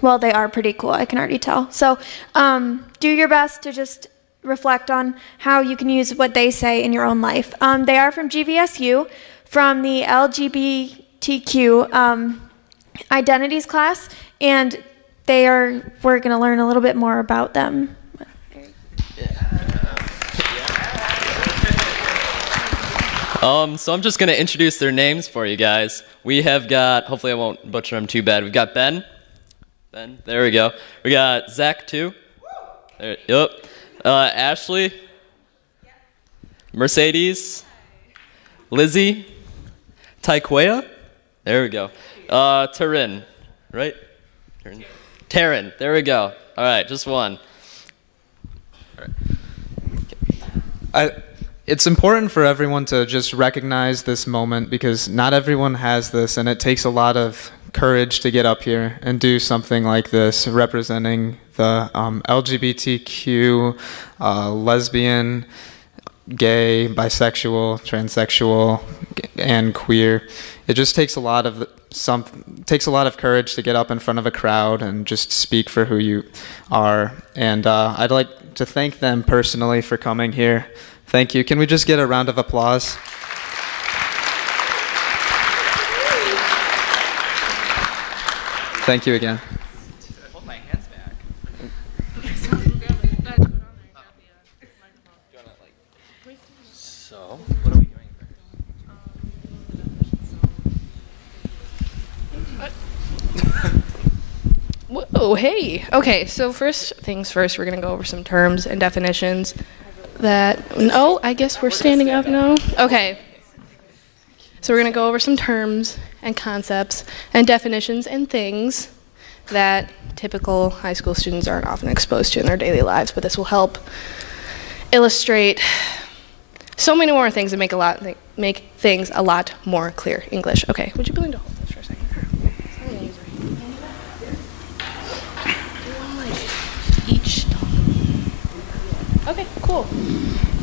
Well, they are pretty cool, I can already tell. So do your best to just reflect on how you can use what they say in your own life. They are from GVSU, from the LGBTQ Identities class, and we're going to learn a little bit more about them. So I'm just going to introduce their names for you guys. We have got, hopefully I won't butcher them too bad. We've got Ben, there we go. We got Zach too. There, yep. Ashley, Mercedes, Lizzie, Taekwea, there we go. Taryn, right? Taryn, there we go. All right, just one. All right. It's important for everyone to just recognize this moment because not everyone has this, and it takes a lot of courage to get up here and do something like this, representing the LGBTQ, lesbian, gay, bisexual, transsexual, and queer. It just takes a lot of courage to get up in front of a crowd and just speak for who you are. And I'd like to thank them personally for coming here. Thank you. Can we just get a round of applause? Thank you again. Hold my hands back. So, what are we doing? Whoa, hey. Okay, so first things first, we're going to go over some terms and definitions oh, I guess we're standing up now? Okay. So we're going to go over some terms and concepts and definitions and things that typical high school students aren't often exposed to in their daily lives, but this will help illustrate so many more things and make things a lot more clear. English. Okay, would you be willing to hold this for a second? Okay, cool.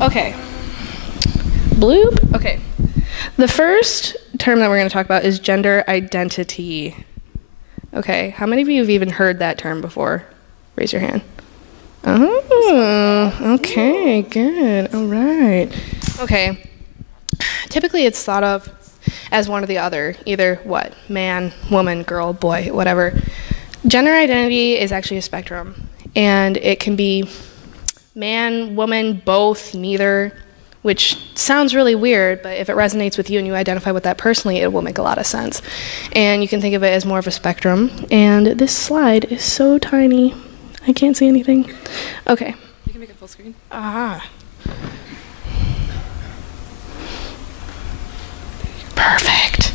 Okay. Bloop. Okay. The first term that we're going to talk about is gender identity. Okay, how many of you have even heard that term before? Raise your hand. Oh, okay, good. All right. Okay. Typically it's thought of as one or the other, either what? Man, woman, girl, boy, whatever. Gender identity is actually a spectrum, and it can be man, woman, both, neither, which sounds really weird, but if it resonates with you and you identify with that personally, it will make a lot of sense. And you can think of it as more of a spectrum. And this slide is so tiny, I can't see anything. Okay. You can make it full screen. Ah. Perfect.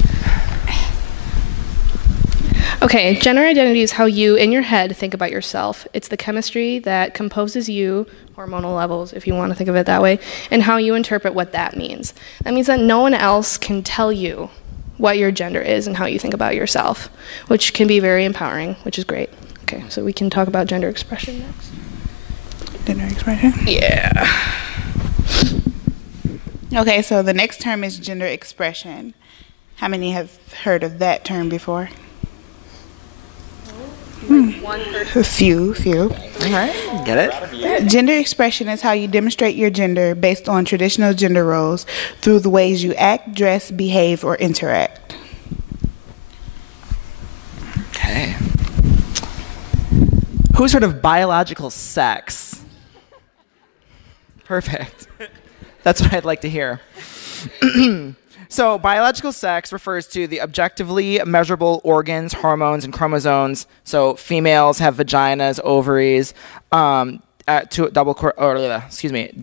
Okay, gender identity is how you, in your head, think about yourself. It's the chemistry that composes you, hormonal levels, if you want to think of it that way, and how you interpret what that means. That means that no one else can tell you what your gender is and how you think about yourself, which can be very empowering, which is great. Okay, so we can talk about gender expression next. Gender expression? Yeah. Okay, so the next term is gender expression. How many have heard of that term before? One person. A few. All right, get it? Gender expression is how you demonstrate your gender based on traditional gender roles through the ways you act, dress, behave, or interact. Okay. Who's heard of biological sex? Perfect. That's what I'd like to hear. So biological sex refers to the objectively measurable organs, hormones, and chromosomes. So females have vaginas, ovaries,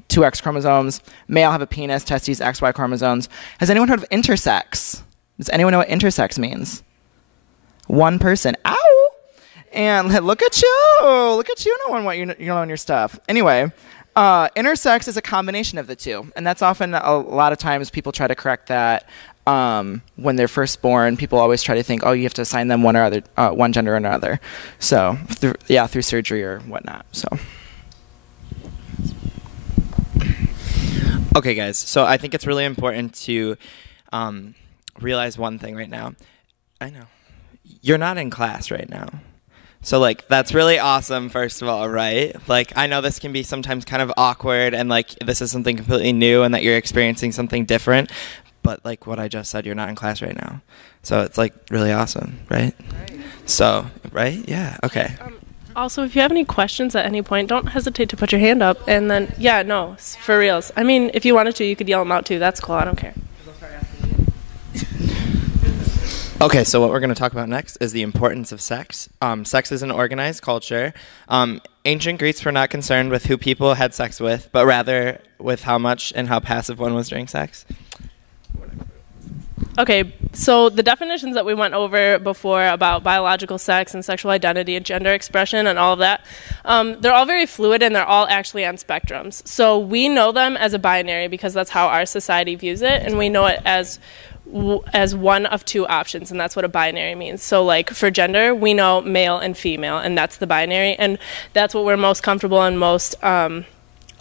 two X chromosomes. Male have a penis, testes, XY chromosomes. Has anyone heard of intersex? Does anyone know what intersex means? One person. Ow! And look at you! Look at you knowing what you know on your stuff. Anyway. Intersex is a combination of the two, and that's often a lot of times people try to correct that when they're first born. People always try to think, oh, you have to assign them one gender or another. So through surgery or whatnot. So. Okay, guys. So I think it's really important to realize one thing right now. I know you're not in class right now. So, like, that's really awesome, first of all, right? Like, I know this can be sometimes kind of awkward and, like, this is something completely new and that you're experiencing something different. But, like what I just said, you're not in class right now. So it's, like, really awesome, right? So, right? Yeah, okay. Also, if you have any questions at any point, don't hesitate to put your hand up. And then, yeah, no, for reals. I mean, if you wanted to, you could yell them out, too. That's cool. I don't care. Okay, so what we're going to talk about next is the importance of sex. Sex is an organized culture. Ancient Greeks were not concerned with who people had sex with, but rather with how much and how passive one was during sex. Okay, so the definitions that we went over before about biological sex and sexual identity and gender expression and all of that, they're all very fluid and they're all actually on spectrums. So we know them as a binary because that's how our society views it, and we know it as one of two options, and that's what a binary means. So like for gender, we know male and female, and that's the binary, and that's what we're most comfortable and most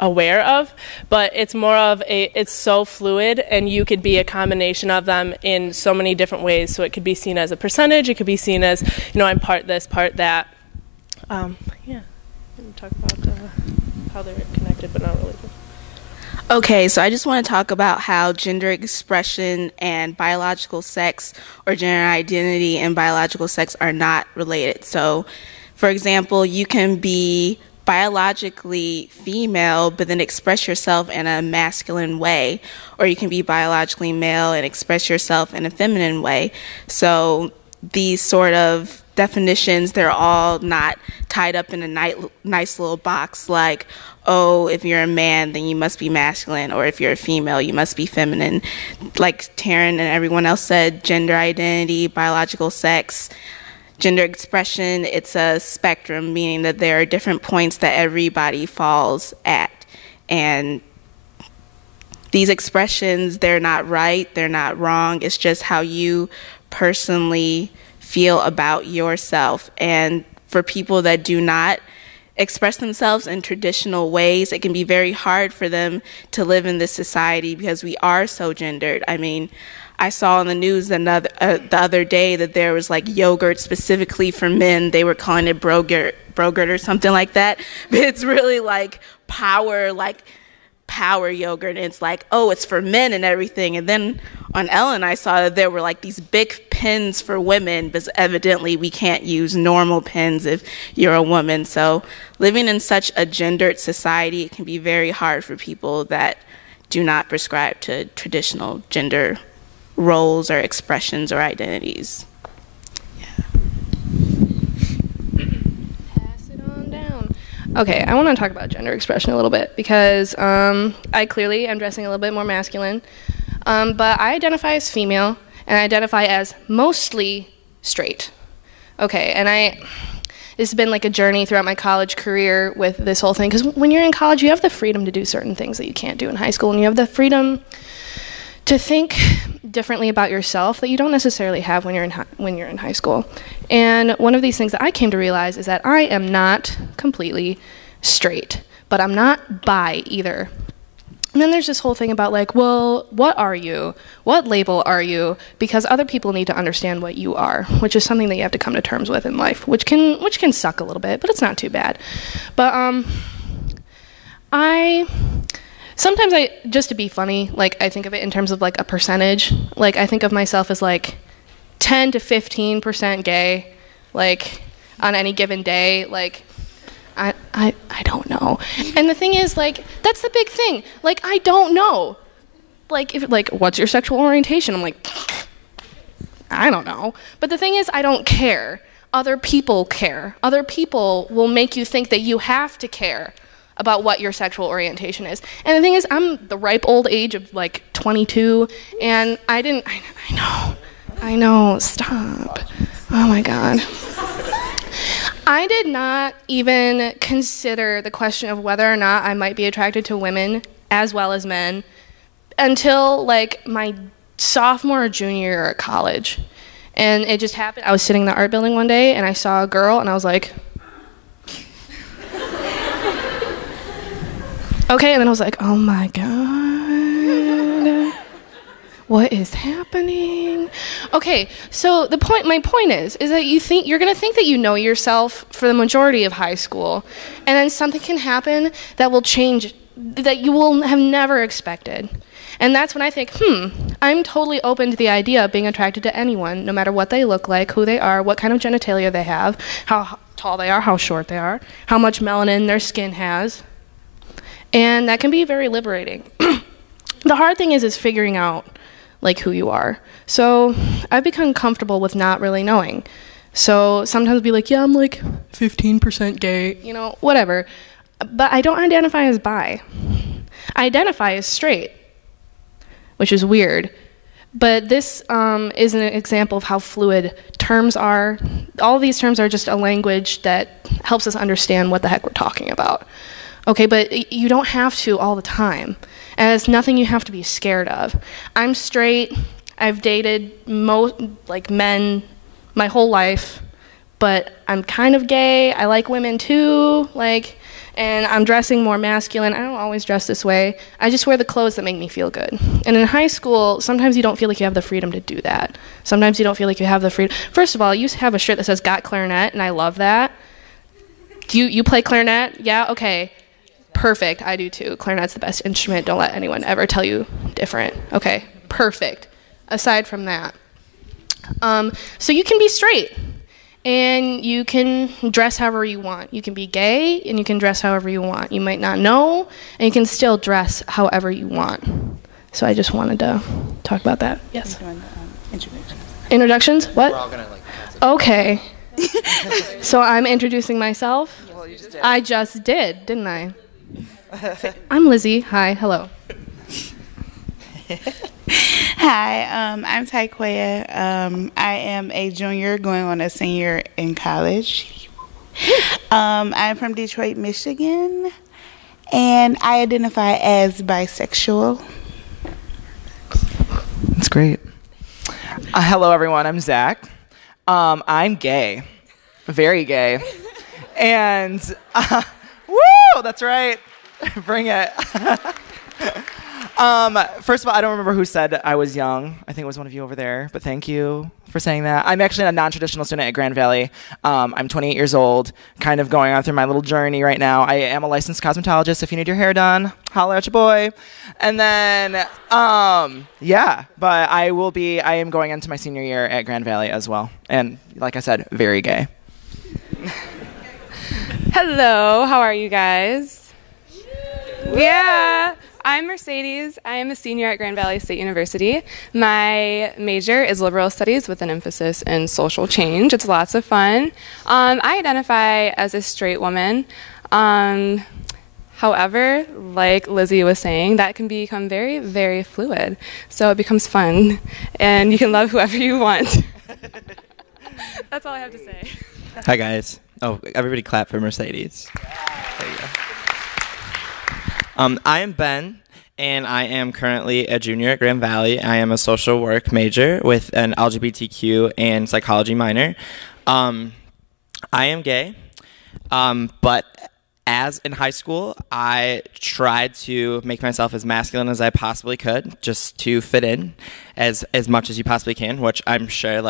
aware of. But it's more of it's so fluid, and you could be a combination of them in so many different ways. So it could be seen as a percentage, it could be seen as, I'm part this, part that. Yeah, we talk about how they're connected, but not really. Okay, so I just want to talk about how gender expression and biological sex, or gender identity and biological sex, are not related. So, for example, you can be biologically female but then express yourself in a masculine way, or you can be biologically male and express yourself in a feminine way. So these sort of definitions, they're all not tied up in a nice little box like, oh, if you're a man, then you must be masculine, or if you're a female, you must be feminine. Like Taryn and everyone else said, gender identity, biological sex, gender expression, it's a spectrum, meaning that there are different points that everybody falls at. And these expressions, they're not right, they're not wrong, it's just how you personally feel about yourself. And for people that do not express themselves in traditional ways, it can be very hard for them to live in this society because we are so gendered. I mean, I saw on the news the other day that there was like yogurt specifically for men. They were calling it brogurt or something like that. But it's really like power yogurt. And it's like, oh, it's for men and everything. And then on Ellen, I saw that there were like these big pens for women, but evidently we can't use normal pens if you're a woman. So living in such a gendered society, it can be very hard for people that do not prescribe to traditional gender roles or expressions or identities. Yeah. Pass it on down. Okay, I want to talk about gender expression a little bit because I clearly am dressing a little bit more masculine, but I identify as female and I identify as mostly straight. Okay, and this has been like a journey throughout my college career with this whole thing, because when you're in college, you have the freedom to do certain things that you can't do in high school, and you have the freedom to think differently about yourself that you don't necessarily have when you're in high school. And one of these things that I came to realize is that I am not completely straight, but I'm not bi either. And then there's this whole thing about like, well, what are you? What label are you? Because other people need to understand what you are, which is something that you have to come to terms with in life, which can suck a little bit, but it's not too bad. But sometimes just to be funny, like I think of it in terms of like a percentage. Like I think of myself as like 10 to 15% gay, like on any given day. Like I don't know. And the thing is, like, that's the big thing. Like, I don't know. Like, what's your sexual orientation? I'm like, I don't know. But the thing is, I don't care. Other people care. Other people will make you think that you have to care about what your sexual orientation is. And the thing is, I'm the ripe old age of like 22, and I know, stop. Oh my God. I did not even consider the question of whether or not I might be attracted to women as well as men until like my sophomore or junior year at college. And it just happened. I was sitting in the art building one day and I saw a girl and I was like, okay, and then I was like, oh my God. What is happening? Okay, so my point is that you're gonna think that you know yourself for the majority of high school, and then something can happen that will change, that you will have never expected. And that's when I think, I'm totally open to the idea of being attracted to anyone, no matter what they look like, who they are, what kind of genitalia they have, how tall they are, how short they are, how much melanin their skin has. And that can be very liberating. The hard thing is figuring out like who you are. So I've become comfortable with not really knowing. So sometimes I'll be like, yeah, I'm like 15% gay, you know, whatever. But I don't identify as bi. I identify as straight, which is weird. But this is an example of how fluid terms are. All of these terms are just a language that helps us understand what the heck we're talking about. Okay, but you don't have to all the time. And it's nothing you have to be scared of. I'm straight. I've dated men my whole life, but I'm kind of gay. I like women too, and I'm dressing more masculine. I don't always dress this way. I just wear the clothes that make me feel good. And in high school, sometimes you don't feel like you have the freedom to do that. Sometimes you don't feel like you have the freedom. First of all, you have a shirt that says "Got Clarinet," and I love that. Do you play clarinet? Yeah? Okay. Perfect. I do too. Clarinet's the best instrument. Don't let anyone ever tell you different. Okay. Perfect. Aside from that. So you can be straight. And you can dress however you want. You can be gay, and you can dress however you want. You might not know, and you can still dress however you want. So I just wanted to talk about that. Yes? Introductions? What? We're all gonna, okay. So I'm introducing myself? Well, you just did. I just did, didn't I? I'm Lizzie. Hi. Hello. Hi, I'm Taikoya. I am a junior going on a senior in college. I'm from Detroit, Michigan, and I identify as bisexual. That's great. Hello, everyone. I'm Zach. I'm gay. Very gay. And, woo! That's right. Bring it. First of all, I don't remember who said I was young. I think it was one of you over there, but thank you for saying that. I'm actually a non-traditional student at Grand Valley. I'm 28 years old, kind of going on through my little journey right now. I am a licensed cosmetologist. If you need your hair done, holler at your boy. And then, yeah, but I am going into my senior year at Grand Valley as well. And like I said, very gay. Hello, how are you guys? Yeah. I'm Mercedes. I am a senior at Grand Valley State University. My major is liberal studies with an emphasis in social change. It's lots of fun. I identify as a straight woman. However, like Lizzie was saying, that can become very, very fluid. So it becomes fun, and you can love whoever you want. That's all I have to say. Hi, guys. Oh, everybody clap for Mercedes. There you go. I am Ben, and I am currently a junior at Grand Valley. I am a social work major with an LGBTQ and psychology minor. I am gay, but as in high school, I tried to make myself as masculine as I possibly could, just to fit in as much as you possibly can, which I'm sure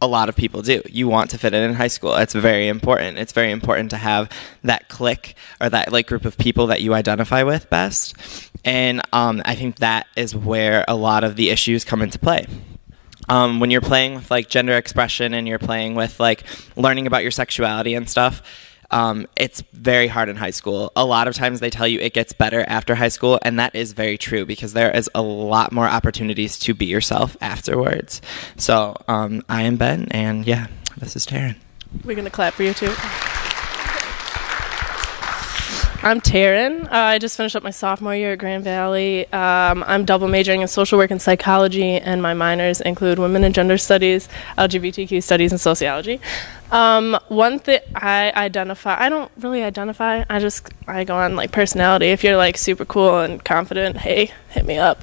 a lot of people do. You want to fit in high school. It's very important. It's very important to have that clique or that group of people that you identify with best. And I think that is where a lot of the issues come into play. When you're playing with gender expression and you're playing with learning about your sexuality and stuff, it's very hard in high school. A lot of times they tell you it gets better after high school, and that is very true because there is a lot more opportunities to be yourself afterwards. So I am Ben, and yeah, this is Taryn. We're going to clap for you too. I'm Taryn. I just finished up my sophomore year at Grand Valley. I'm double majoring in social work and psychology, and my minors include women and gender studies, LGBTQ studies, and sociology. One thing I don't really identify. I go on personality. If you're super cool and confident, hey, hit me up.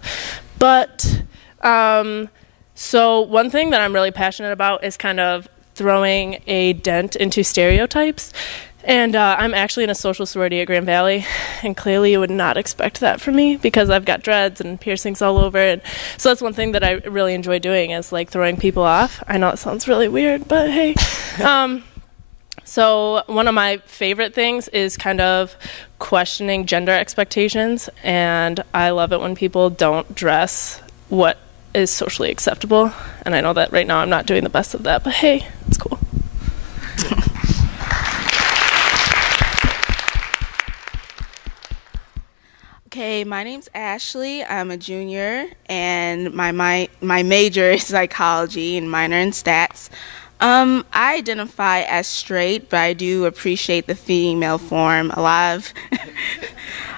But so one thing that I'm really passionate about is kind of throwing a dent into stereotypes. And I'm actually in a social sorority at Grand Valley, and clearly you would not expect that from me because I've got dreads and piercings all over. And so that's one thing that I really enjoy doing is like throwing people off. I know it sounds really weird, but hey. So one of my favorite things is kind of questioning gender expectations, and I love it when people don't dress what is socially acceptable. And I know that right now I'm not doing the best of that, but hey, it's cool. Okay, my name's Ashley. I'm a junior, and my major is psychology and minor in stats. I identify as straight, but I do appreciate the female form. A lot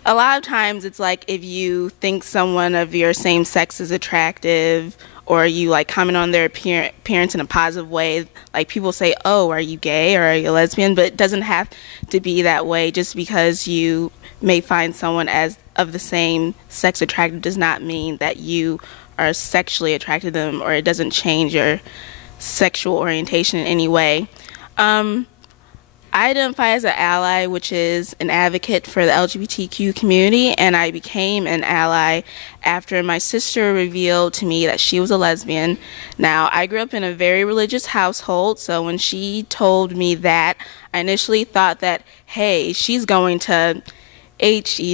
of times it's like if you think someone of your same sex is attractive, or you like comment on their appearance in a positive way, like people say, oh, are you gay or are you a lesbian? But it doesn't have to be that way. Just because you may find someone as of the same sex attractive does not mean that you are sexually attracted to them, or it doesn't change your sexual orientation in any way. I identify as an ally, which is an advocate for the LGBTQ community, and I became an ally after my sister revealed to me that she was a lesbian. Now, I grew up in a very religious household, so when she told me that, I initially thought that, hey, she's going to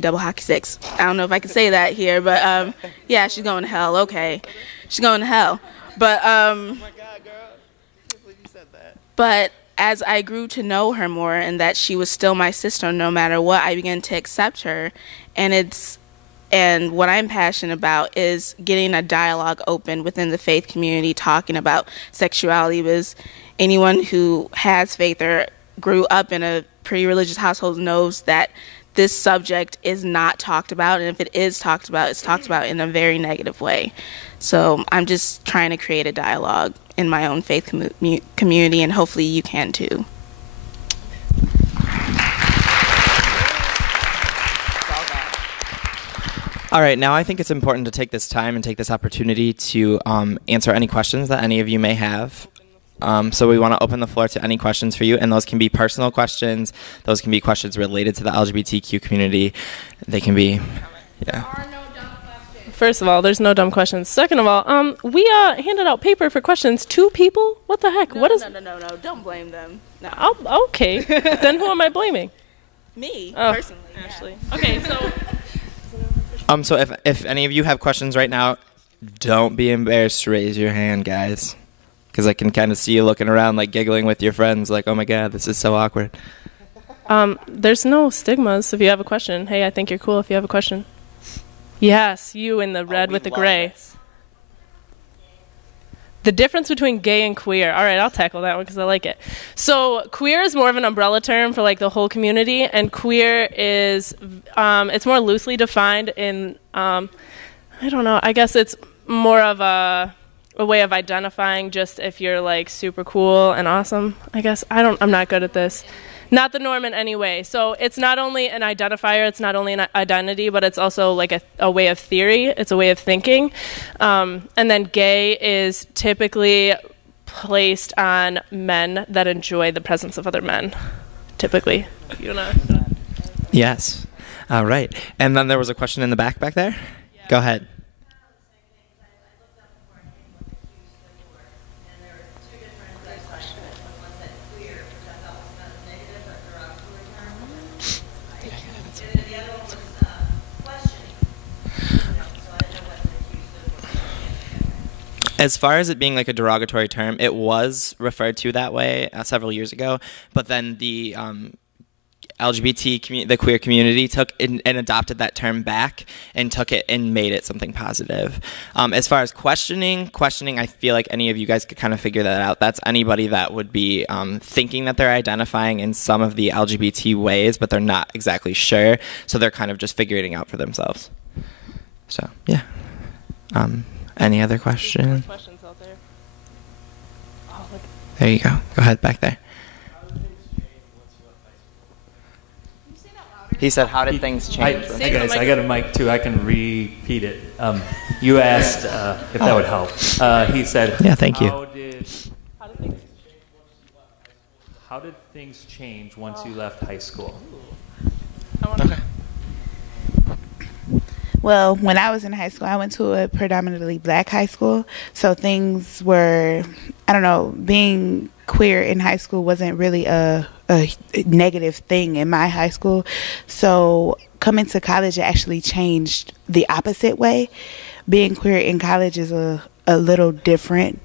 double hockey sticks. I don't know if I can say that here, but yeah, she's going to hell. Okay, she's going to hell. But But as I grew to know her more and that she was still my sister no matter what, I began to accept her. And what I'm passionate about is getting a dialogue open within the faith community, talking about sexuality, because anyone who has faith or grew up in a pretty religious household knows that this subject is not talked about, and if it is talked about, it's talked about in a very negative way. So I'm just trying to create a dialogue in my own faith community, and hopefully you can too. All right, now I think it's important to take this time and take this opportunity to answer any questions that any of you may have. So we want to open the floor to any questions for you, and those can be personal questions. Those can be questions related to the LGBTQ community. They can be, yeah. First of all, there's no dumb questions. Second of all, we handed out paper for questions. 2 people? What the heck? No, don't blame them. No. Oh, okay. Then who am I blaming? Me, personally. Ashley. Yeah. Okay, so. So if any of you have questions right now, don't be embarrassed to raise your hand, guys. Because I can kind of see you looking around, like giggling with your friends, like, oh my God, this is so awkward. There's no stigmas if you have a question. Hey, I think you're cool if you have a question. Yes, you in the red with the gray. This. The difference between gay and queer. All right, I'll tackle that one because I like it. So queer is more of an umbrella term for like the whole community, and queer is, it's more loosely defined in, I don't know, I guess it's more of a way of identifying just if you're like super cool and awesome, I guess. I'm not good at this. Not the norm in any way. So it's not only an identifier, it's not only an identity, but it's also like a way of theory. It's a way of thinking. And then gay is typically placed on men that enjoy the presence of other men, typically. You know? Yes. All right. And then there was a question in the back there? Yeah. Go ahead. As far as it being like a derogatory term, it was referred to that way several years ago, but then the the queer community took and adopted that term back and took it and made it something positive. As far as questioning, I feel like any of you guys could kind of figure that out. That's anybody that would be thinking that they're identifying in some of the LGBT ways, but they're not exactly sure, so they're kind of just figuring it out for themselves. So, yeah. Any other questions? Out there. Oh, look. There you go. Go ahead, back there. He said, how did things change? Hey guys, I got a mic too. I can repeat it. You asked if that would help. He said, yeah, thank you. how did things change once you left high school? Okay. Well, when I was in high school, I went to a predominantly black high school. So things were, I don't know, being queer in high school wasn't really a negative thing in my high school. So coming to college, it actually changed the opposite way. Being queer in college is a little different.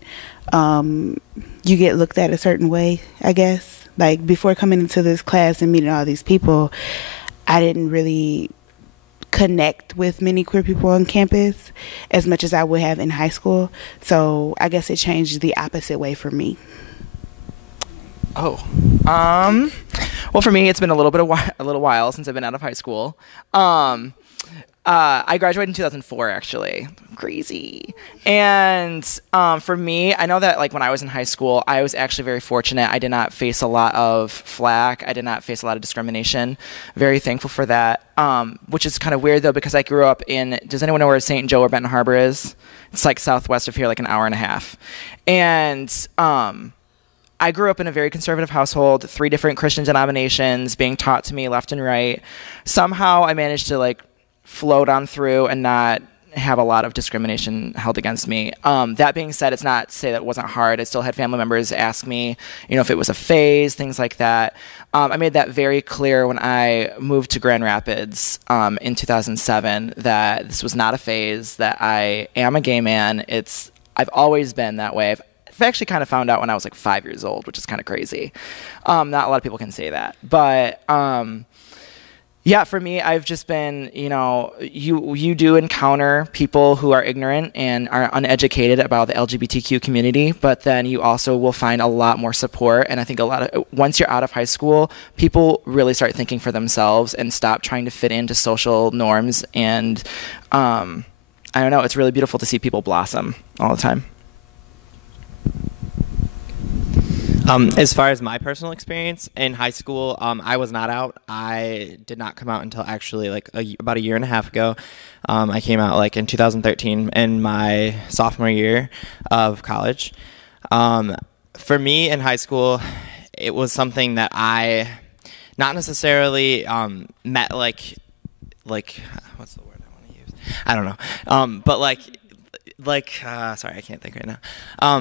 You get looked at a certain way, I guess. Like before coming into this class and meeting all these people, I didn't really connect with many queer people on campus as much as I would have in high school. So I guess it changed the opposite way for me. Oh, well, for me, it's been a little while since I've been out of high school. I graduated in 2004, actually. Crazy. And for me, I know that like when I was in high school, I was actually very fortunate. I did not face a lot of flack. I did not face a lot of discrimination. Very thankful for that. Which is kind of weird though, because I grew up in, does anyone know where St. Joe or Benton Harbor is? It's like southwest of here, like an hour and a half. And I grew up in a very conservative household, 3 different Christian denominations being taught to me left and right. Somehow I managed to like float on through and not have a lot of discrimination held against me. That being said, it's not to say that it wasn't hard. I still had family members ask me, if it was a phase, things like that. I made that very clear when I moved to Grand Rapids in 2007 that this was not a phase, that I am a gay man. I've always been that way. I've actually kind of found out when I was like 5 years old, which is kind of crazy. Not a lot of people can say that. But yeah, for me, I've just been, you do encounter people who are ignorant and are uneducated about the LGBTQ community, but then you also will find a lot more support. And I think once you're out of high school, people really start thinking for themselves and stop trying to fit into social norms. And I don't know, it's really beautiful to see people blossom all the time. As far as my personal experience in high school, I was not out. I did not come out until actually like about a year and a half ago. I came out like in 2013 in my sophomore year of college. For me in high school, it was something that I not necessarily met like what's the word I want to use? I don't know. But sorry, I can't think right now.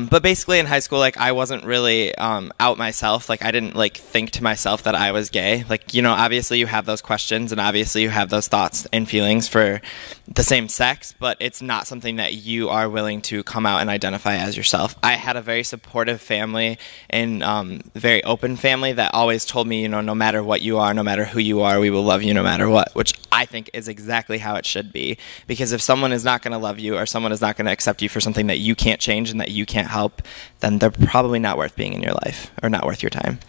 But basically in high school, like I wasn't really out myself. Like I didn't like think to myself that I was gay. Like, obviously you have those questions and obviously you have those thoughts and feelings for the same sex, but it's not something that you are willing to come out and identify as yourself. I had a very supportive family and very open family that always told me, no matter what you are, no matter who you are, we will love you no matter what, which I think is exactly how it should be. Because if someone is not going to love you or someone is not going to accept you for something that you can't change and that you can't help, then they're probably not worth being in your life or not worth your time.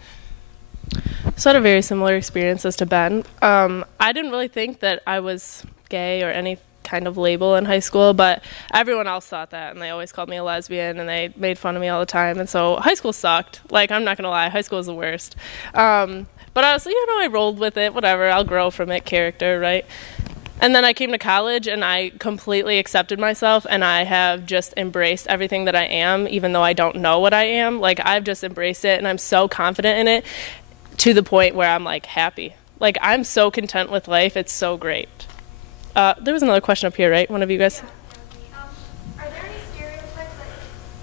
So I had a very similar experience as to Ben. I didn't really think that I was gay or any kind of label in high school, but everyone else thought that, and they always called me a lesbian, and they made fun of me all the time, and so high school sucked. Like, I'm not gonna lie, high school was the worst. But I was, I rolled with it, whatever, I'll grow from it, character, right? And then I came to college, and I completely accepted myself, and I have just embraced everything that I am, even though I don't know what I am. Like, I've just embraced it, and I'm so confident in it, to the point where I'm, like, happy. Like, I'm so content with life, it's so great. There was another question up here, right? One of you guys? Are there any stereotypes that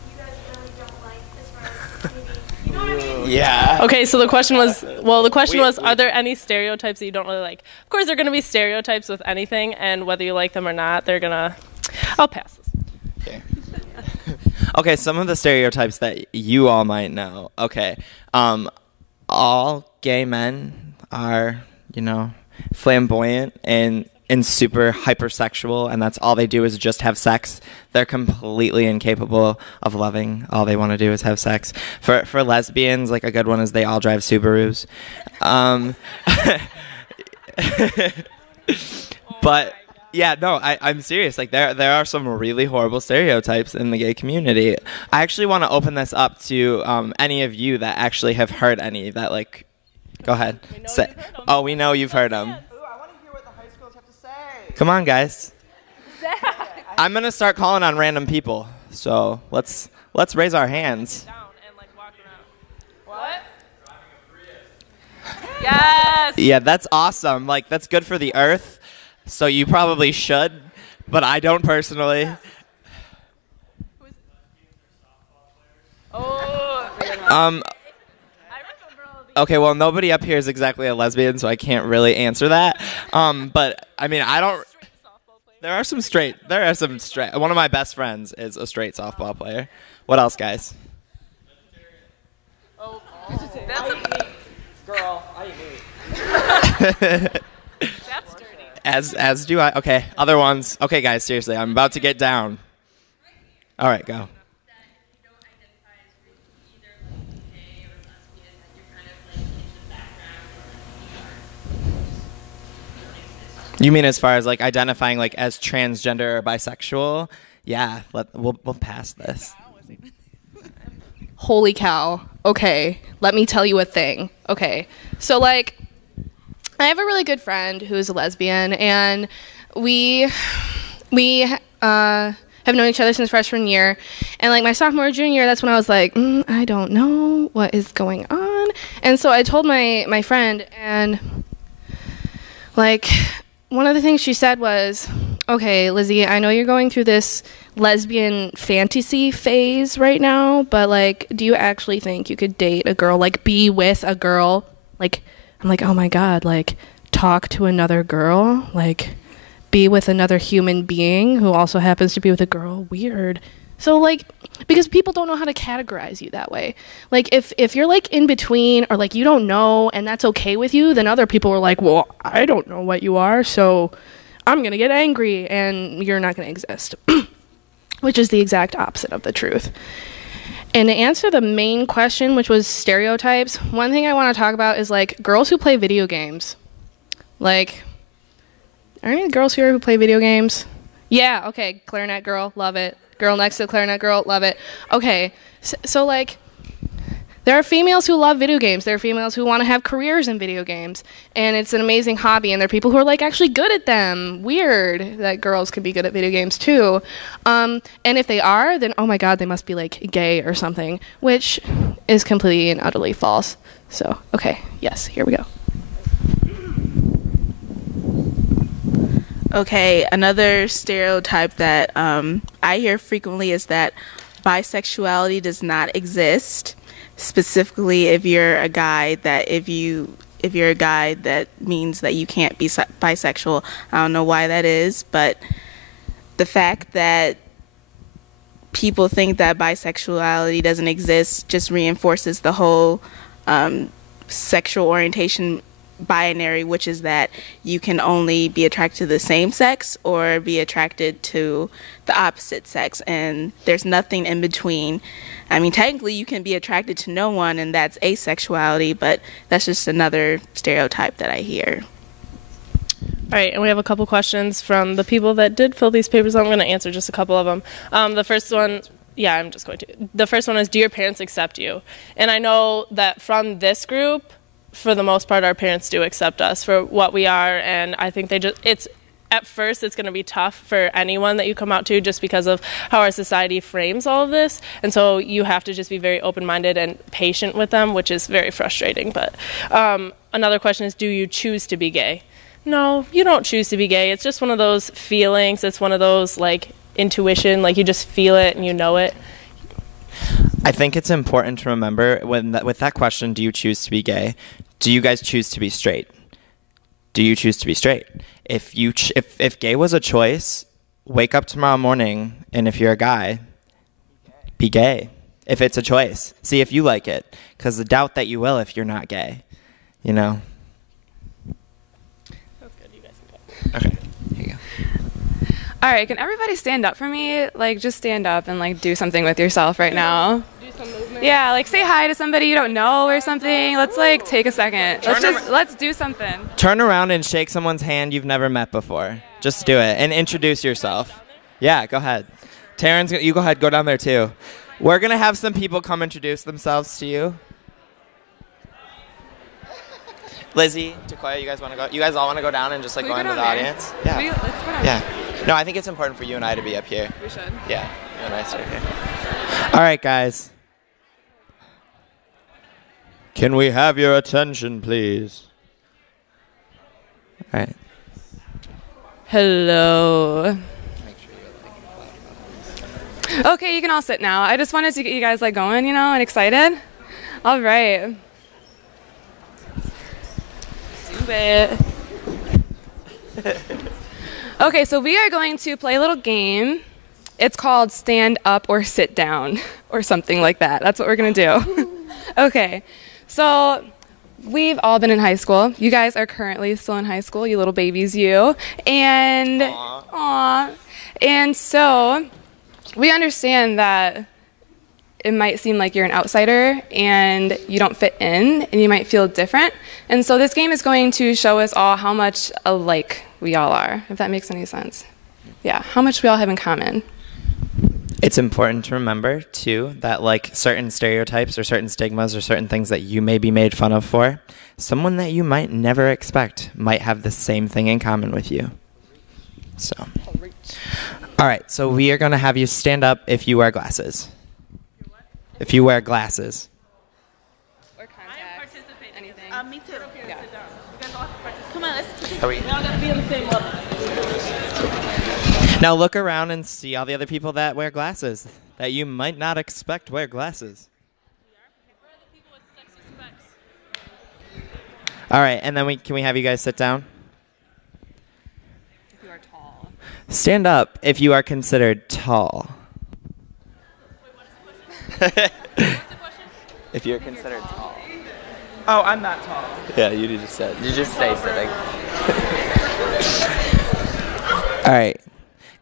you guys really don't like as far as maybe, you know what I mean? Yeah. Okay, so the question was, are there any stereotypes that you don't really like? Of course, there are going to be stereotypes with anything, and whether you like them or not, I'll pass this. Okay. Okay, some of the stereotypes that you all might know. Okay. All gay men are, flamboyant and super hypersexual, and that's all they do is just have sex. They're completely incapable of loving. All they want to do is have sex. For lesbians, like a good one is they all drive Subarus. But yeah, no, I'm serious. Like there are some really horrible stereotypes in the gay community. I actually want to open this up to any of you that actually have heard any that like. Go ahead. We know you've heard them. Come on, guys. I'm gonna start calling on random people. So let's raise our hands. Yes. Yeah, that's awesome. Like, that's good for the earth. So you probably should, but I don't personally. Okay, well, nobody up here is exactly a lesbian, so I can't really answer that. But I mean, I don't. There are some straight. One of my best friends is a straight softball player. What else, guys? That's a Girl, I That's dirty. As do I. Okay, other ones. Okay, guys, seriously, I'm about to get down. All right, go. You mean as far as like identifying like as transgender or bisexual? Yeah, we'll pass this. Holy cow. Okay, let me tell you a thing. Okay, so like, I have a really good friend who's a lesbian, and we have known each other since freshman year. And like my sophomore, junior, that's when I was like, I don't know what is going on. And so I told my friend, and like, one of the things she said was, okay, Lizzie, I know you're going through this lesbian fantasy phase right now, but like, do you actually think you could date a girl, like be with a girl? Like, I'm like, oh my God, like talk to another girl, like be with another human being who also happens to be with a girl? Weird. So like, because people don't know how to categorize you that way. Like if you're like in between, or like you don't know and that's okay with you, then other people are like, well, I don't know what you are, so I'm gonna get angry and you're not gonna exist. Which is the exact opposite of the truth. And to answer the main question, which was stereotypes, one thing I want to talk about is like girls who play video games. Like, are any girls here who play video games? Yeah, okay, clarinet girl, love it. Girl next to the clarinet girl, love it. Okay, so like, there are females who love video games. There are females who want to have careers in video games. And it's an amazing hobby, and there are people who are like actually good at them. Weird that girls can be good at video games too. And if they are, then oh my God, they must be like gay or something, which is completely and utterly false. So, okay, yes, here we go. Okay, another stereotype that I hear frequently is that bisexuality does not exist. Specifically, if you're a guy, that if you're a guy, that means that you can't be bisexual. I don't know why that is, but the fact that people think that bisexuality doesn't exist just reinforces the whole sexual orientation binary, which is that you can only be attracted to the same sex or be attracted to the opposite sex, and there's nothing in between. I mean, technically you can be attracted to no one, and that's asexuality, but that's just another stereotype that I hear. All right, and we have a couple questions from the people that did fill these papers. I'm going to answer just a couple of them. The first one, yeah, I'm just going to. The first one is, do your parents accept you? And I know that from this group, for the most part, our parents do accept us for what we are, and I think at first it's going to be tough for anyone that you come out to just because of how our society frames all of this, and so you have to just be very open-minded and patient with them, which is very frustrating. But another question is, do you choose to be gay? No, you don't choose to be gay. It's just one of those feelings. It's one of those, like, intuition, like you just feel it and you know it. I think it's important to remember with that question, do you choose to be gay? Do you guys choose to be straight? Do you choose to be straight? If gay was a choice, wake up tomorrow morning, and if you're a guy, be gay. If it's a choice, see if you like it, because I doubt that you will if you're not gay. You know. That's good. You guys can go. Okay. Here you go. All right, can everybody stand up for me? Like, just stand up and like do something with yourself right now. Do some movement. Yeah, like say hi to somebody you don't know or something. Let's like take a second. Let's do something. Turn around and shake someone's hand you've never met before. Just do it and introduce yourself. Yeah, go ahead. Taryn's, you go ahead. Go down there too. We're gonna have some people come introduce themselves to you. Lizzie, Takoya, you guys want to go? You guys all want to go down and just like go into the audience? Yeah. Let's go down. Yeah. No, I think it's important for you and I to be up here. We should. Yeah. You and I stay here. All right, guys. Can we have your attention, please? All right. Hello. Okay, you can all sit now. I just wanted to get you guys like going, you know, and excited. All right. Do it. Okay, so we are going to play a little game. It's called stand up or sit down or something like that. That's what we're going to do. Okay, so we've all been in high school. You guys are currently still in high school, you little babies, you. And, aw. And so we understand that it might seem like you're an outsider and you don't fit in and you might feel different. And so this game is going to show us all how much alike we all are, if that makes any sense. Yeah, how much we all have in common. It's important to remember, too, that like certain stereotypes or certain stigmas or certain things that you may be made fun of for, someone that you might never expect might have the same thing in common with you. So, all right, so we are going to have you stand up if you wear glasses. If you wear glasses. Or contacts. Anything. Me too. Yeah. Come on, let's We all gotta be on the same level. Now look around and see all the other people that wear glasses that you might not expect wear glasses. All right, and then can we have you guys sit down? If you are tall. Stand up if you are considered tall. If you're considered tall. Oh, I'm not tall. Yeah, you just said. You just stay sitting. All right.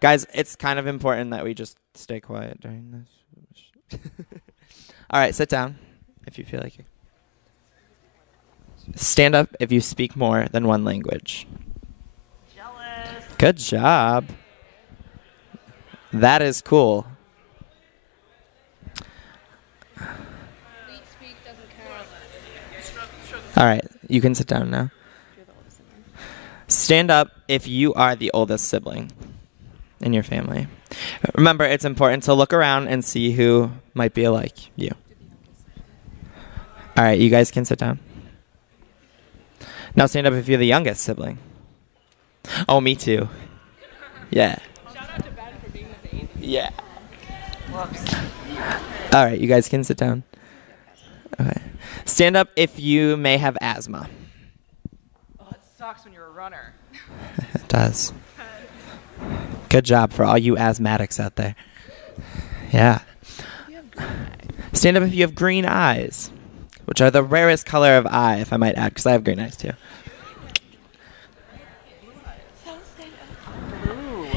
Guys, it's kind of important that we just stay quiet during this. All right, sit down if you feel like it. Stand up if you speak more than one language. Jealous. Good job. That is cool. All right, you can sit down now. Stand up if you are the oldest sibling in your family. Remember, it's important to look around and see who might be like you. All right, you guys can sit down. Now stand up if you're the youngest sibling. Oh, me too. Yeah. Shout out to Ben for being the baby. Yeah. Whoops. All right, you guys can sit down. Okay. Stand up if you may have asthma. Oh, it sucks when you're a runner. It does. Good job for all you asthmatics out there. Yeah. Stand up if you have green eyes, which are the rarest color of eye, if I might add, because I have green eyes too.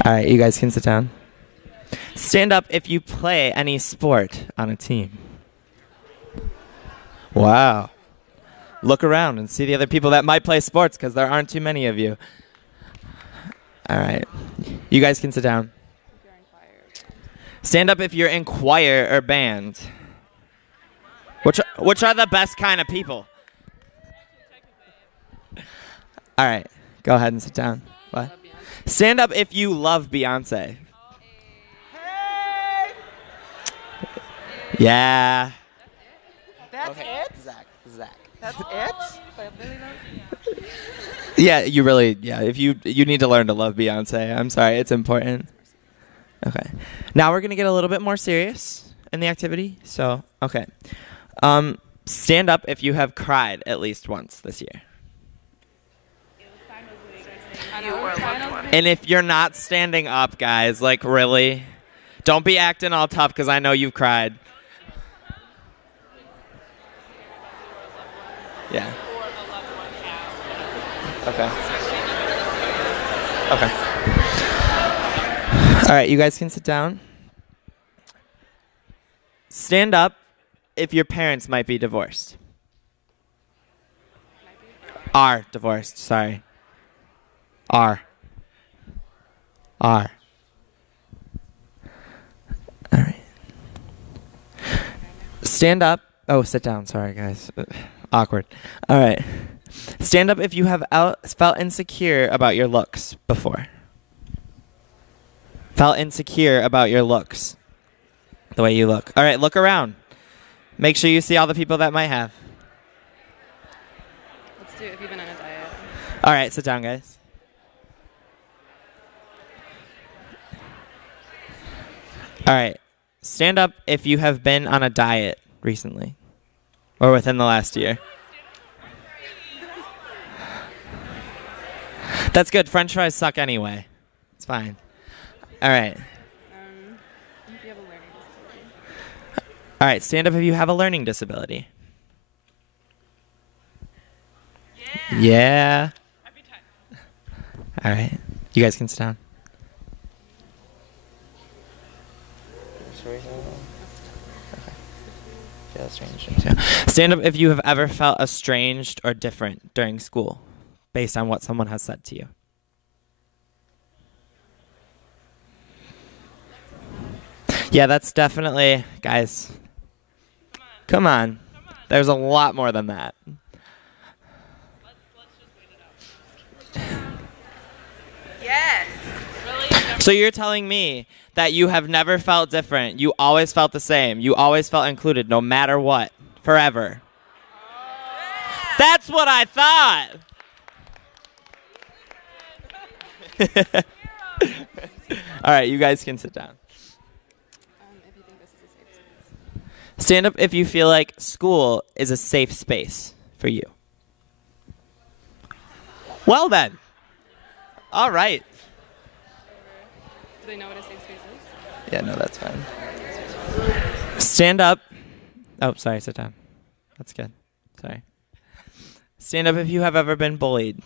All right, you guys can sit down. Stand up if you play any sport on a team. Wow. Look around and see the other people that might play sports, because there aren't too many of you. All right. You guys can sit down. Stand up if you're in choir or band. Which are the best kind of people? All right. Go ahead and sit down. What? Stand up if you love Beyonce. Hey! Yeah. That's Okay. it? Zach. That's it? Yeah, you really, if you need to learn to love Beyonce. I'm sorry, it's important. Okay. Now we're going to get a little bit more serious in the activity. So, okay. Stand up if you have cried at least once this year. And if you're not standing up, guys, like really, don't be acting all tough because I know you've cried. Yeah. Okay. Okay. All right, you guys can sit down. Stand up if your parents might be divorced. Are divorced, sorry. Are. All right. Stand up. Oh, sit down. Sorry, guys. Awkward. All right. Stand up if you have felt insecure about your looks before. Felt insecure about your looks. The way you look. All right, look around. Make sure you see all the people that might have. Let's do it if you've been on a diet. All right, sit down, guys. All right. Stand up if you have been on a diet recently or within the last year. That's good. French fries suck anyway. It's fine. All right. All right. Stand up if you have a learning disability. Yeah. All right. You guys can sit down. Stand up if you have ever felt estranged or different during school based on what someone has said to you. Yeah, that's definitely, guys, come on. There's a lot more than that. Yes. So you're telling me that you have never felt different. You always felt the same. You always felt included no matter what. Forever. That's what I thought. All right, you guys can sit down. Stand up if you feel like school is a safe space for you. Well then. All right. Do they know what a safe space is? Yeah, no, that's fine. Stand up. Oh, sorry, sit down. That's good. Sorry. Stand up if you have ever been bullied.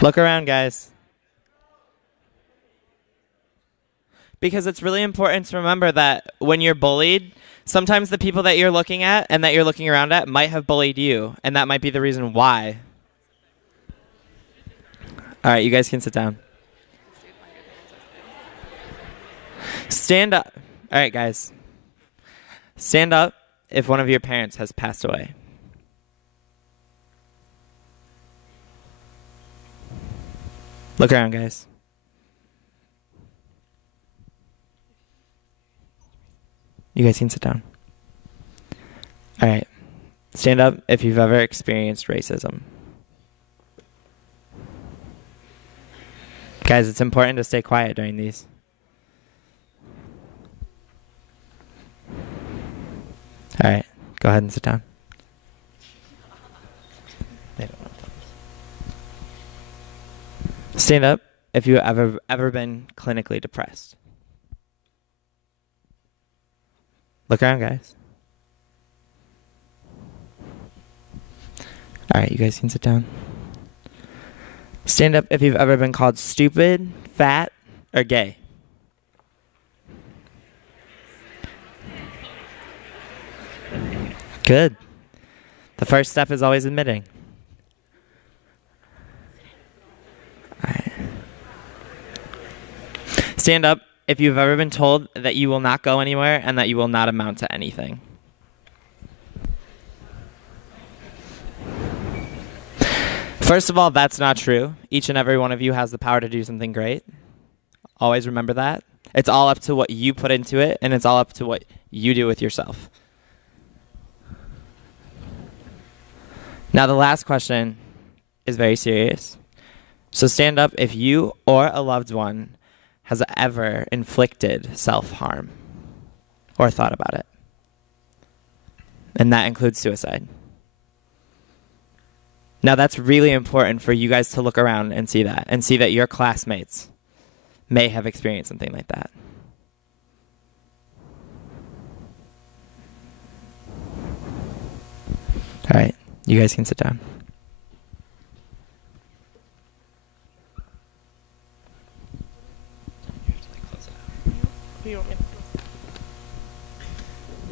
Look around, guys. Because it's really important to remember that when you're bullied, sometimes the people that you're looking at and that you're looking around at might have bullied you, and that might be the reason why. All right, you guys can sit down. Stand up. All right, guys. Stand up if one of your parents has passed away. Look around, guys. You guys can sit down. All right. Stand up if you've ever experienced racism. Guys, it's important to stay quiet during these. All right. Go ahead and sit down. They don't know. Stand up if you've ever been clinically depressed. Look around, guys. All right, you guys can sit down. Stand up if you've ever been called stupid, fat, or gay. Good. The first step is always admitting. All right. Stand up if you've ever been told that you will not go anywhere and that you will not amount to anything. First of all, that's not true. Each and every one of you has the power to do something great. Always remember that. It's all up to what you put into it, and it's all up to what you do with yourself. Now, the last question is very serious. So stand up if you or a loved one has ever inflicted self-harm or thought about it. And that includes suicide. Now, that's really important for you guys to look around and see that your classmates may have experienced something like that. All right, you guys can sit down.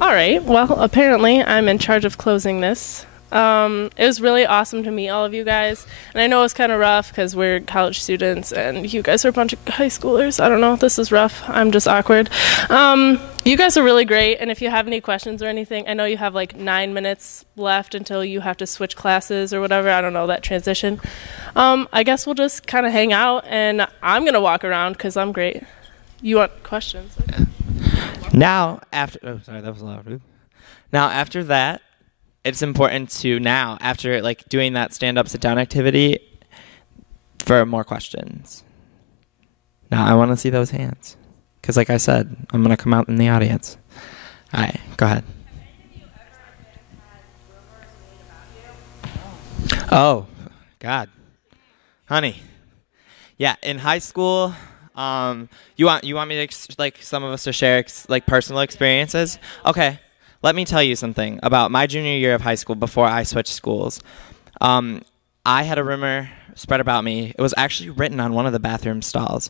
All right. Well, apparently I'm in charge of closing this. It was really awesome to meet all of you guys. And I know it was kind of rough because we're college students and you guys are a bunch of high schoolers. I don't know. This is rough. I'm just awkward. You guys are really great. And if you have any questions or anything, I know you have like 9 minutes left until you have to switch classes or whatever. I don't know, that transition. I guess we'll just kind of hang out and I'm going to walk around because I'm great. You want questions? Okay. Now, after that, it's important to after like doing that stand-up, sit-down activity, for more questions. Now I want to see those hands. Because like I said, I'm going to come out in the audience. All right, go ahead. Oh, God. Honey. Yeah, in high school, you want me to, like, some of us to share, like, personal experiences? Okay, let me tell you something about my junior year of high school before I switched schools. I had a rumor spread about me. It was actually written on one of the bathroom stalls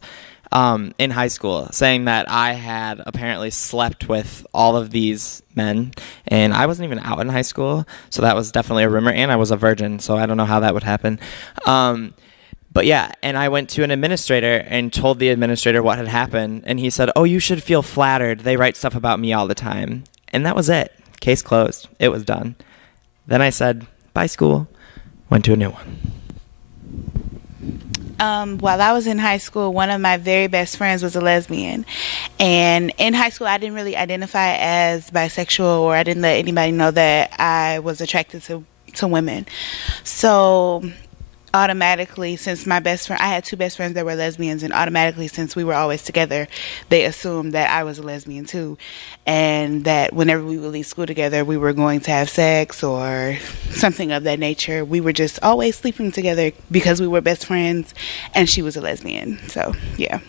in high school, saying that I had apparently slept with all of these men, and I wasn't even out in high school, so that was definitely a rumor, and I was a virgin, so I don't know how that would happen. But yeah, and I went to an administrator and told the administrator what had happened, and he said, "Oh, you should feel flattered. They write stuff about me all the time." And that was it. Case closed. It was done. Then I said, "Bye, school." Went to a new one. While I was in high school, one of my very best friends was a lesbian. And in high school, I didn't really identify as bisexual, or I didn't let anybody know that I was attracted to women. So automatically, since I had two best friends that were lesbians, and automatically, since we were always together, they assumed that I was a lesbian too, and that whenever we would leave school together, we were going to have sex or something of that nature. We were just always sleeping together because we were best friends, and she was a lesbian. So yeah.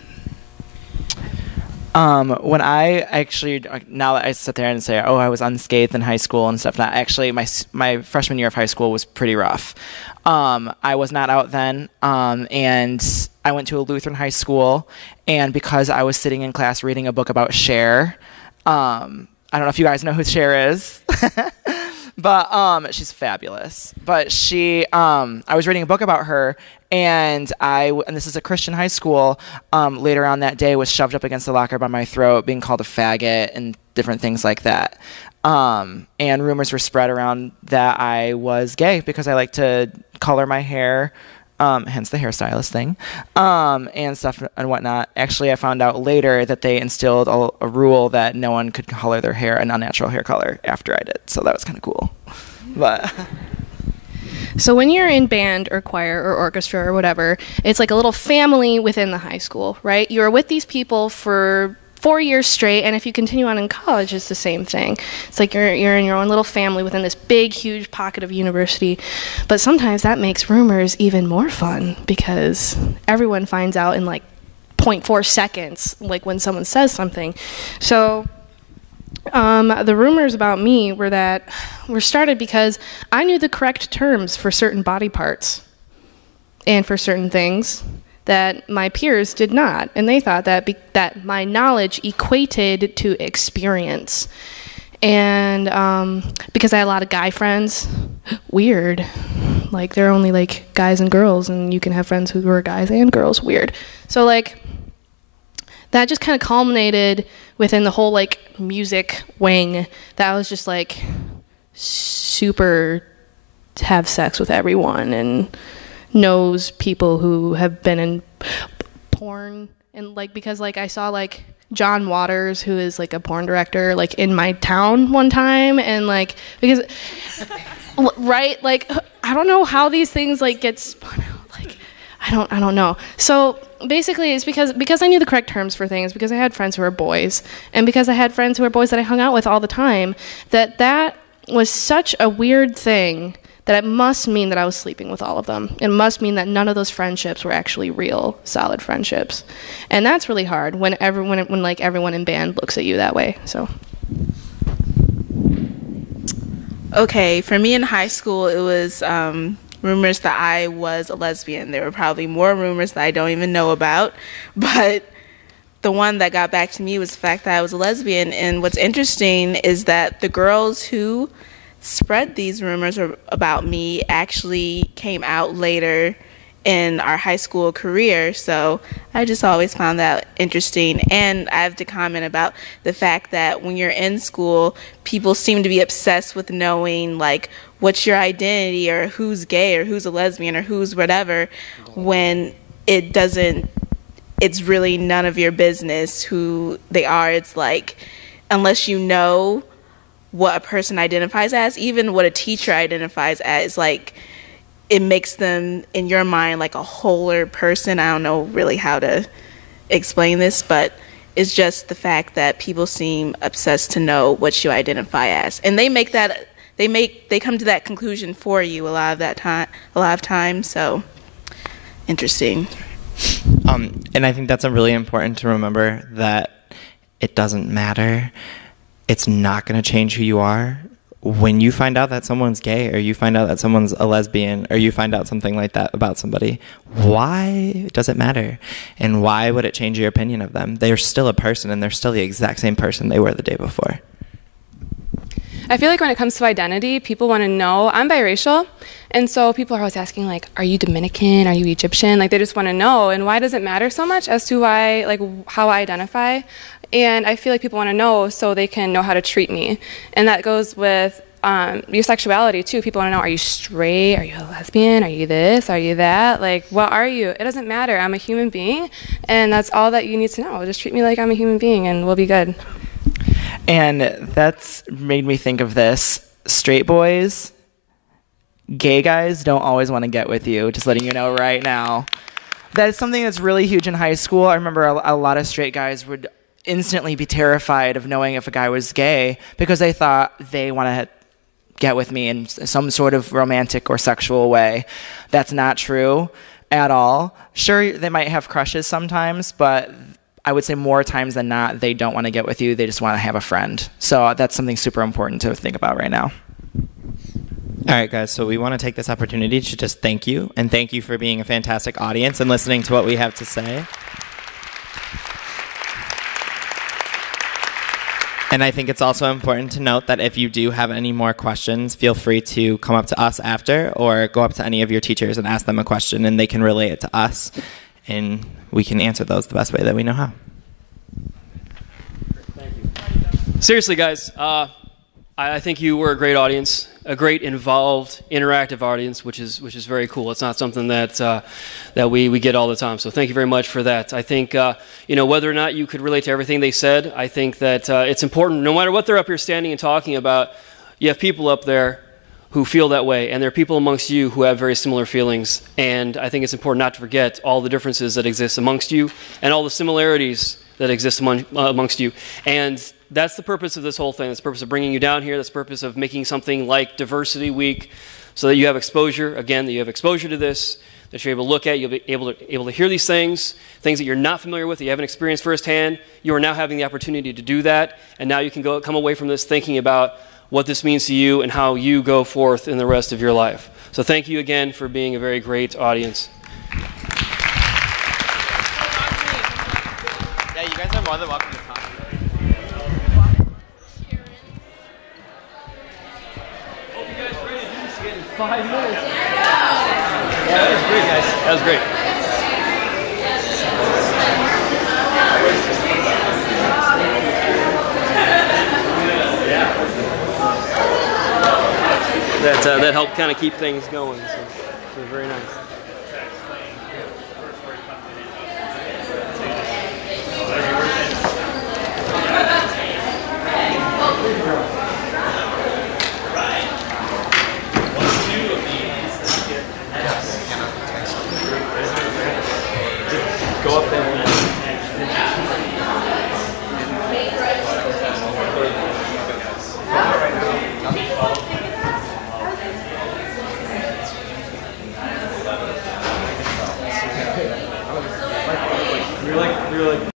When I actually, now that I sit there and say, oh, I was unscathed in high school and stuff, not actually, my freshman year of high school was pretty rough. I was not out then, and I went to a Lutheran high school, and because I was sitting in class reading a book about Cher, I don't know if you guys know who Cher is, but she's fabulous. But I was reading a book about her, and this is a Christian high school, later on that day was shoved up against the locker by my throat, being called a faggot and different things like that. And rumors were spread around that I was gay because I like to color my hair, hence the hairstylist thing, and stuff and whatnot. Actually, I found out later that they instilled a rule that no one could color their hair an unnatural hair color after I did, so that was kind of cool. But so when you're in band or choir or orchestra or whatever, it's like a little family within the high school, right? You're with these people for 4 years straight, and if you continue on in college, it's the same thing. It's like you're in your own little family within this big, huge pocket of university. But sometimes that makes rumors even more fun because everyone finds out in like 0.4 seconds, like when someone says something. So the rumors about me were started because I knew the correct terms for certain body parts and for certain things that my peers did not, and they thought that that my knowledge equated to experience. And because I had a lot of guy friends, weird. Like they're only like guys and girls, and you can have friends who are guys and girls, weird. So like that just kind of culminated within the whole like music wing that I was just like super have sex with everyone and knows people who have been in porn, and like because like I saw like John Waters, who is like a porn director, like in my town one time, and like because right, like I don't know how these things like get spun out, like I don't know. So basically it's because I knew the correct terms for things, because I had friends who were boys, and because I had friends who were boys that I hung out with all the time, that was such a weird thing that it must mean that I was sleeping with all of them. It must mean that none of those friendships were actually real, solid friendships. And that's really hard when like everyone in band looks at you that way. So. Okay, for me in high school, it was rumors that I was a lesbian. There were probably more rumors that I don't even know about, but the one that got back to me was the fact that I was a lesbian. And what's interesting is that the girls who spread these rumors about me actually came out later in our high school career, so I just always found that interesting. And I have to comment about the fact that when you're in school, people seem to be obsessed with knowing like what's your identity, or who's gay, or who's a lesbian, or who's whatever, when it's really none of your business who they are. It's like, unless you know what a person identifies as, even what a teacher identifies as, like, it makes them, in your mind, like a wholer person. I don't know really how to explain this, but it's just the fact that people seem obsessed to know what you identify as, and they come to that conclusion for you a lot of times. So interesting. And I think that's really important to remember, that it doesn't matter. It's not going to change who you are. When you find out that someone's gay, or you find out that someone's a lesbian, or you find out something like that about somebody, why does it matter? And why would it change your opinion of them? They're still a person, and they're still the exact same person they were the day before. I feel like when it comes to identity, people want to know. I'm biracial, and so people are always asking, like, are you Dominican? Are you Egyptian? Like, they just want to know. And why does it matter so much as to why, like, how I identify? And I feel like people want to know so they can know how to treat me. And that goes with your sexuality, too. People want to know, are you straight? Are you a lesbian? Are you this? Are you that? Like, what are you? It doesn't matter. I'm a human being, and that's all that you need to know. Just treat me like I'm a human being, and we'll be good. And that's made me think of this. Straight boys, gay guys don't always want to get with you, just letting you know right now. That is something that's really huge in high school. I remember a lot of straight guys would instantly be terrified of knowing if a guy was gay, because they thought they want to get with me in some sort of romantic or sexual way. That's not true at all. Sure, they might have crushes sometimes, but I would say more times than not, they don't want to get with you. They just want to have a friend. So that's something super important to think about right now. All right, guys, so we want to take this opportunity to just thank you, and thank you for being a fantastic audience and listening to what we have to say. And I think it's also important to note that if you do have any more questions, feel free to come up to us after, or go up to any of your teachers and ask them a question, and they can relay it to us, and we can answer those the best way that we know how. Thank you. Seriously, guys, I think you were a great audience, a great involved, interactive audience, which is very cool. It's not something that we get all the time. So thank you very much for that. I think whether or not you could relate to everything they said, I think that it's important, no matter what they're up here standing and talking about, you have people up there who feel that way, and there are people amongst you who have very similar feelings. And I think it's important not to forget all the differences that exist amongst you and all the similarities that exist amongst you. And that's the purpose of this whole thing. That's the purpose of bringing you down here. That's the purpose of making something like Diversity Week, so that you have exposure, again, that you have exposure to this, that you're able to look at, you'll be able to hear these things that you're not familiar with, that you haven't experienced firsthand. You are now having the opportunity to do that, and now you can come away from this thinking about what this means to you and how you go forth in the rest of your life. So thank you again for being a very great audience. Yeah, you guys are more than welcome to talk. 5 minutes. Yeah, that was great, guys. That was great. That helped kind of keep things going. So it was very nice.